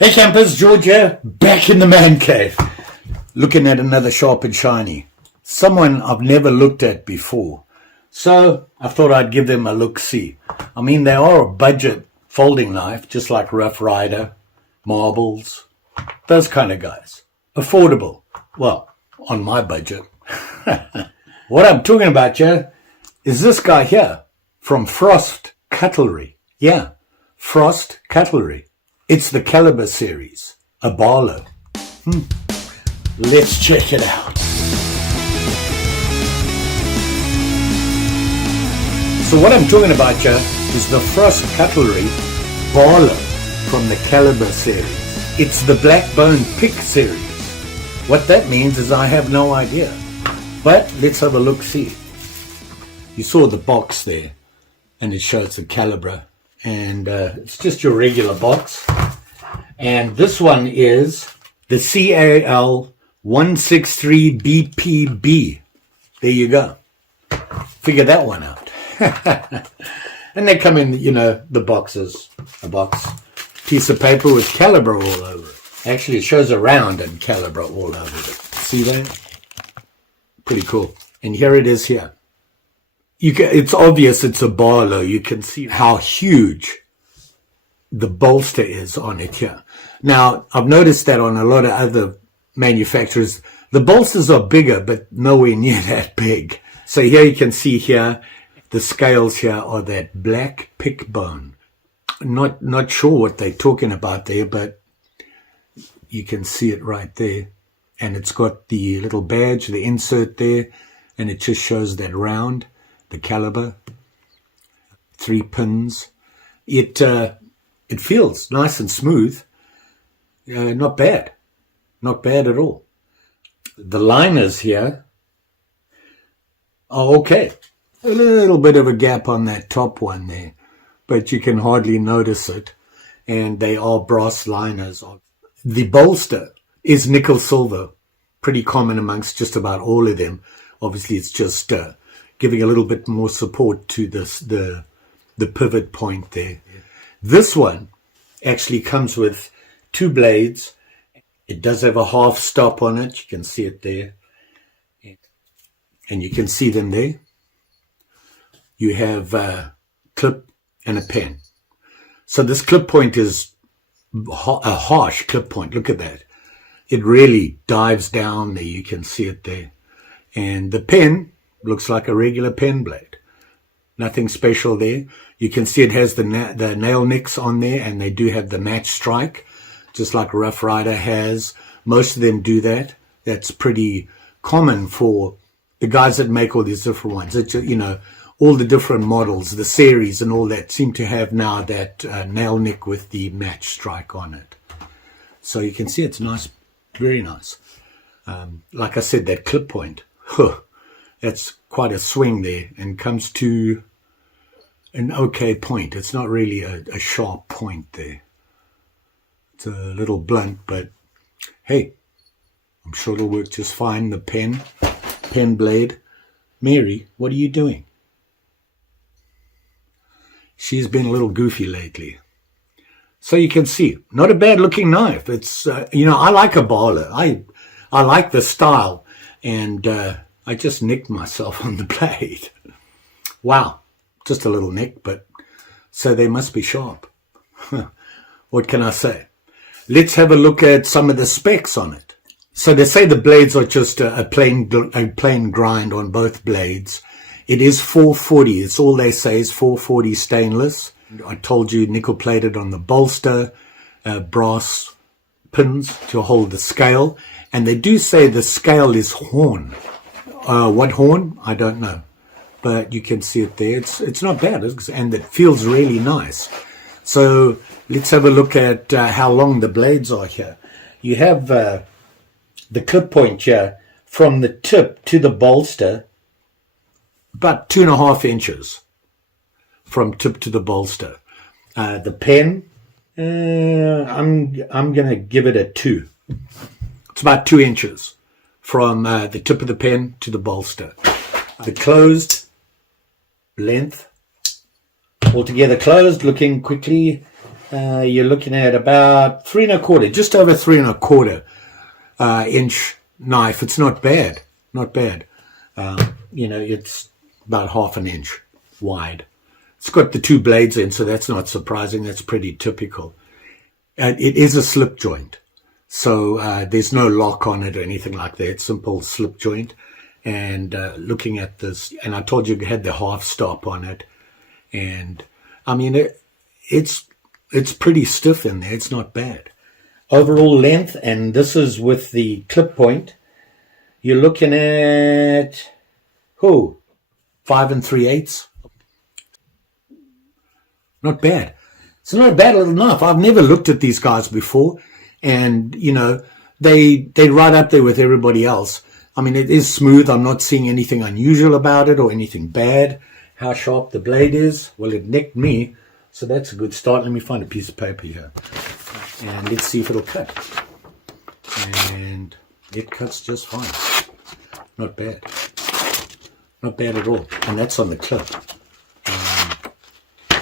Hey campers, George here, back in the man cave, looking at another sharp and shiny. Someone I've never looked at before. So I thought I'd give them a look-see. I mean, they are a budget folding knife, just like Rough Rider, Marbles, those kind of guys. Affordable. Well, on my budget. What I'm talking about here is this guy here from Frost Cutlery. Yeah, Frost Cutlery. It's the Caliber series, a Barlow. Let's check it out. So what I'm talking about here is the Frost Cutlery Barlow from the Caliber series. It's the Black Bone Pick series. What that means is I have no idea. But let's have a look-see. You saw the box there, and it shows the caliber. And it's just your regular box. And this one is the CAL 163BPB. There you go. Figure that one out. And they come in, the boxes. A box, piece of paper with caliber all over it. Actually, it shows a round and caliber all over it. See that? Pretty cool. And here it is here. It's obvious it's a Barlow. You can see how huge the bolster is on it here. Now, I've noticed that on a lot of other manufacturers, the bolsters are bigger, but nowhere near that big. So here you can see here, the scales here are that black pick bone. Not sure what they're talking about there, but you can see it right there. And it's got the little badge, the insert there, and it just shows that round. The caliber, 3 pins. It feels nice and smooth. Not bad. Not bad at all. The liners here are okay. A little bit of a gap on that top one there, but you can hardly notice it. And they are brass liners. The bolster is nickel silver. Pretty common amongst just about all of them. Obviously, it's just giving a little bit more support to the pivot point there. This one actually comes with 2 blades. It does have a half stop on it. You can see it there. And you can see them there. You have a clip and a pen. So this clip point is a harsh clip point. Look at that. It really dives down there. You can see it there. And the pen looks like a regular pen blade. Nothing special there. You can see it has the nail nicks on there, and they do have the match strike, just like Rough Rider has. Most of them do that. That's pretty common for the guys that make all these different ones. It's, all the different models, the series and all that seem to have now that nail nick with the match strike on it. So you can see it's nice, very nice. Like I said, that clip point, that's quite a swing there, and comes to an okay point. It's not really a sharp point there. It's a little blunt, but hey, I'm sure it'll work just fine. The pen blade. Mary, what are you doing? She's been a little goofy lately. So you can see, not a bad looking knife. It's, I like a Barlow. I like the style, and I just nicked myself on the blade. Wow, just a little nick, but so they must be sharp. What can I say? Let's have a look at some of the specs on it. So they say the blades are just a plain grind on both blades. It is 440. It's all they say is 440 stainless. I told you nickel plated on the bolster, brass pins to hold the scale. And they do say the scale is horn. What horn? I don't know. But you can see it there. It's not bad, and it feels really nice. So let's have a look at how long the blades are here. You have the clip point here from the tip to the bolster, about 2.5 inches from tip to the bolster. The pen, I'm going to give it a 2. It's about 2 inches from the tip of the pen to the bolster. The closed length, altogether closed, looking quickly, You're looking at about 3¼ just over 3¼ inch knife. It's not bad, not bad. It's about ½ inch wide. It's got the 2 blades in, so that's not surprising. That's pretty typical. It is a slip joint, so there's no lock on it or anything like that. Simple slip joint. And looking at this, and I told you it had the half stop on it, and I mean it's pretty stiff in there. It's not bad. Overall length, and this is with the clip point, you're looking at 5 3/8. Not bad. It's not a bad little knife. I've never looked at these guys before, and they right up there with everybody else. I mean, it is smooth. I'm not seeing anything unusual about it or anything bad. How sharp the blade is, well, it nicked me, so that's a good start. Let me find a piece of paper here, and let's see if it'll cut. And it cuts just fine. Not bad. Not bad at all. And that's on the clip.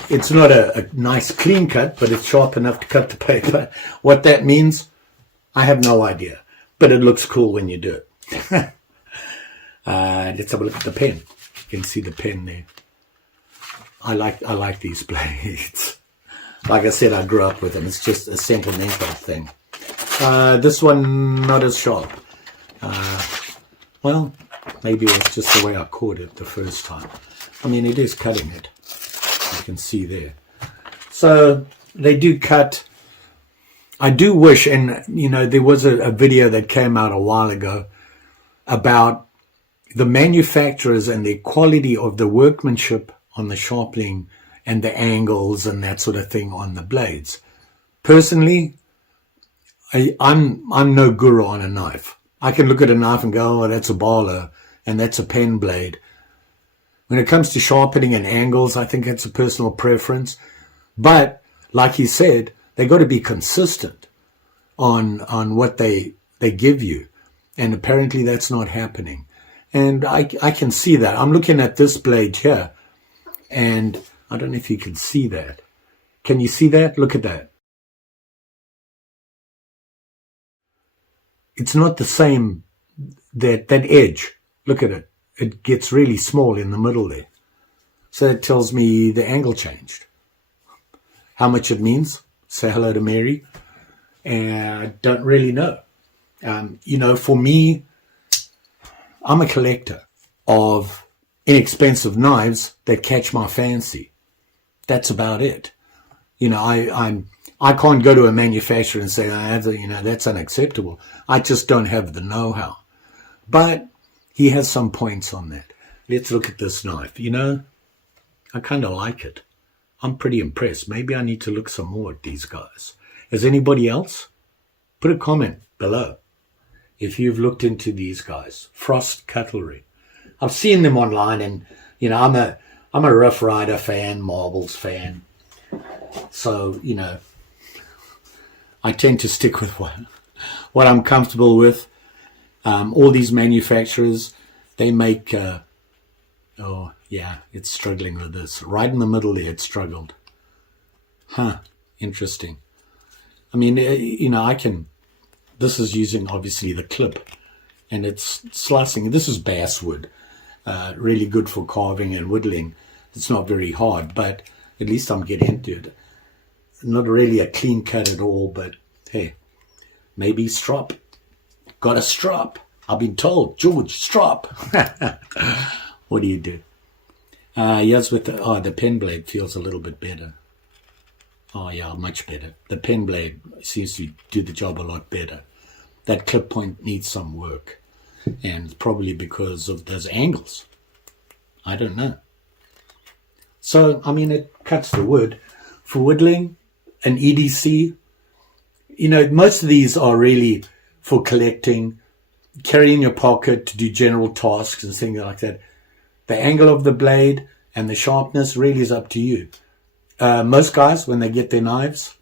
It's not a nice clean cut, but it's sharp enough to cut the paper. What that means, I have no idea. But it looks cool when you do it. Let's have a look at the pen. You can see the pen there. I like these blades. Like I said, I grew up with them. It's just a sentimental thing. This one, not as sharp. Well, maybe it's just the way I caught it the first time. I mean, it is cutting it. You can see there. So they do cut. I do wish, and there was a video that came out a while ago about the manufacturers and the quality of the workmanship on the sharpening and the angles and that sort of thing on the blades. Personally, I'm no guru on a knife. I can look at a knife and go, oh, that's a Barlow and that's a pen blade. When it comes to sharpening and angles, I think it's a personal preference. But like he said, they got to be consistent on what they give you. And apparently that's not happening. And I can see that. I'm looking at this blade here, and I don't know if you can see that. Can you see that? Look at that. It's not the same, that edge. Look at it. It gets really small in the middle there. So that tells me the angle changed. How much it means? Say hello to Mary. And I don't really know. For me, I'm a collector of inexpensive knives that catch my fancy. That's about it. I can't go to a manufacturer and say, that's unacceptable. I just don't have the know-how. But he has some points on that. Let's look at this knife. I kind of like it. I'm pretty impressed. Maybe I need to look some more at these guys. Is anybody else? Put a comment below if you've looked into these guys. Frost Cutlery. I've seen them online, and I'm a Rough Rider fan, Marbles fan. So I tend to stick with what I'm comfortable with. All these manufacturers, they make. It's struggling with this. Right in the middle there, it struggled. Interesting. I mean, I can. This is using obviously the clip, and it's slicing. This is basswood, really good for carving and whittling. It's not very hard, but at least I'm getting into it. Not really a clean cut at all, but hey, maybe strop. Got a strop. I've been told, George, strop. What do you do? Yes, with the pen blade feels a little bit better. Oh yeah, much better. The pen blade seems to do the job a lot better. That clip point needs some work, and probably because of those angles. I don't know. So, I mean, it cuts the wood. For whittling, an EDC, most of these are really for collecting, carry in your pocket to do general tasks and things like that. The angle of the blade and the sharpness really is up to you. Most guys, when they get their knives,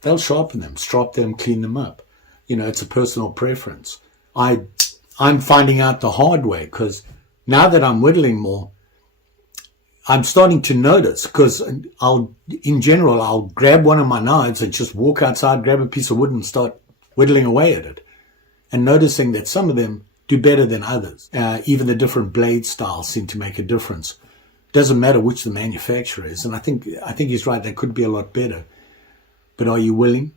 they'll sharpen them, strop them, clean them up. It's a personal preference. I'm finding out the hard way, because now that I'm whittling more, I'm starting to notice, because in general, I'll grab one of my knives and just walk outside, grab a piece of wood and start whittling away at it. And noticing that some of them do better than others. Even the different blade styles seem to make a difference. Doesn't matter which the manufacturer is. And I think he's right, they could be a lot better. But are you willing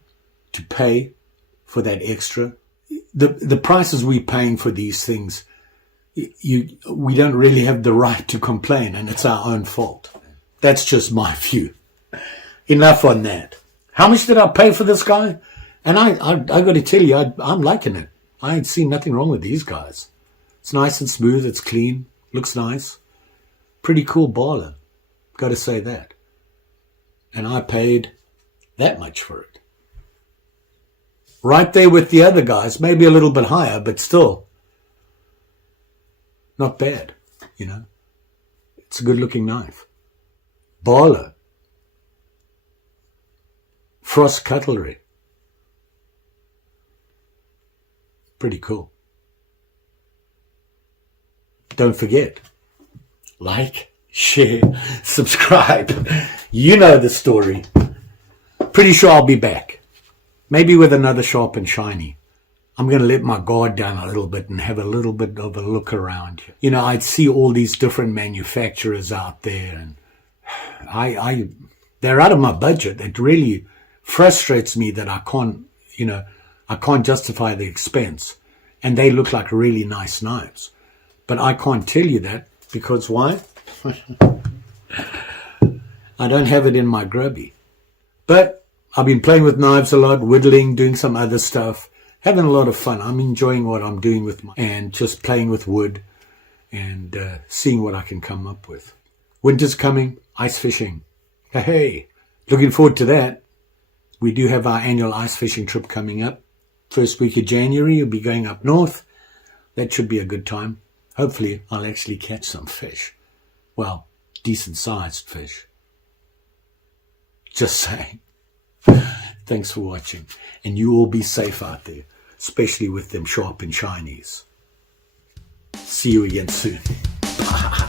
to pay for that extra? The prices we're paying for these things, we don't really have the right to complain, and it's our own fault. That's just my view. Enough on that. How much did I pay for this guy? And I got to tell you, I'm liking it. I ain't seen nothing wrong with these guys. It's nice and smooth. It's clean. Looks nice. Pretty cool baller. Got to say that. And I paid that much for it. Right there with the other guys. Maybe a little bit higher, but still. Not bad, you know. It's a good looking knife. Baller. Frost Cutlery. Pretty cool. Don't forget, like, share, subscribe. You know the story. Pretty sure I'll be back. Maybe with another sharp and shiny. I'm going to let my guard down a little bit and have a little bit of a look around. You know, I'd see all these different manufacturers out there, and they're out of my budget. It really frustrates me that I can't justify the expense. And they look like really nice knives. But I can't tell you that because why? I don't have it in my grubby. But I've been playing with knives a lot, whittling, doing some other stuff. Having a lot of fun. I'm enjoying what I'm doing and just playing with wood and seeing what I can come up with. Winter's coming, ice fishing. Hey, looking forward to that. We do have our annual ice fishing trip coming up. First week of January, we'll be going up north. That should be a good time. Hopefully, I'll actually catch some fish. Well, decent-sized fish. Just saying. Thanks for watching. And you all be safe out there, especially with them sharp and shinies. See you again soon. Bye.